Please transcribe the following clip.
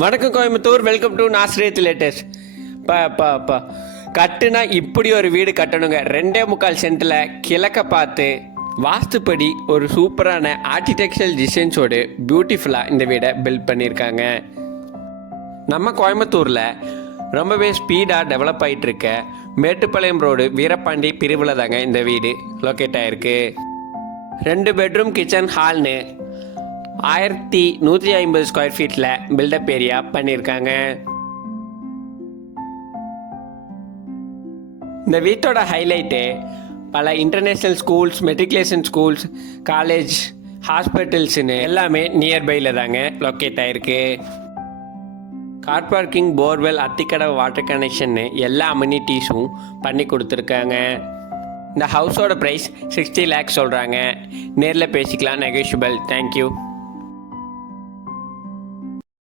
வணக்கம் Coimbatore welcome to Nazareth latest பா பா பா. கட்டுனா இப்படி ஒரு வீடு கட்டணுங்க. ரெண்டே முக்கால் சென்ட்டில் கிழக்க பார்த்து வாஸ்துப்படி ஒரு சூப்பரான ஆர்கிடெக்சரல் டிசைன்ஸோடு பியூட்டிஃபுல்லாக இந்த வீடை பில்ட் பண்ணியிருக்காங்க. நம்ம கோயம்புத்தூரில் ரொம்பவே ஸ்பீடாக டெவலப் ஆகிட்டு இருக்க மேட்டுப்பாளையம் ரோடு வீரபாண்டி பிரிவில் தாங்க இந்த வீடு லொக்கேட் ஆயிருக்கு. ரெண்டு பெட்ரூம் கிச்சன் ஹால்னு ஆயிரத்தி நூற்றி ஐம்பது ஸ்கொயர் ஃபீட்டில் பில்டப் ஏரியா பண்ணியிருக்காங்க இந்த வீட்டோட ஹைலைட்டு பல international schools matriculation schools college ஹாஸ்பிட்டல்ஸ்னு எல்லாமே நியர்பையில் தாங்க லொக்கேட் ஆயிருக்கு. கார் பார்க்கிங் போர்வெல் அத்திக்கடை வாட்டர் கனெக்ஷன்னு எல்லா அம்யூனிட்டிஸும் பண்ணி கொடுத்துருக்காங்க. இந்த ஹவுஸோட ப்ரைஸ் சிக்ஸ்டி லேக்ஸ் சொல்கிறாங்க நேரில் பேசிக்கலாம் நெகோஷியபிள் தேங்க்யூ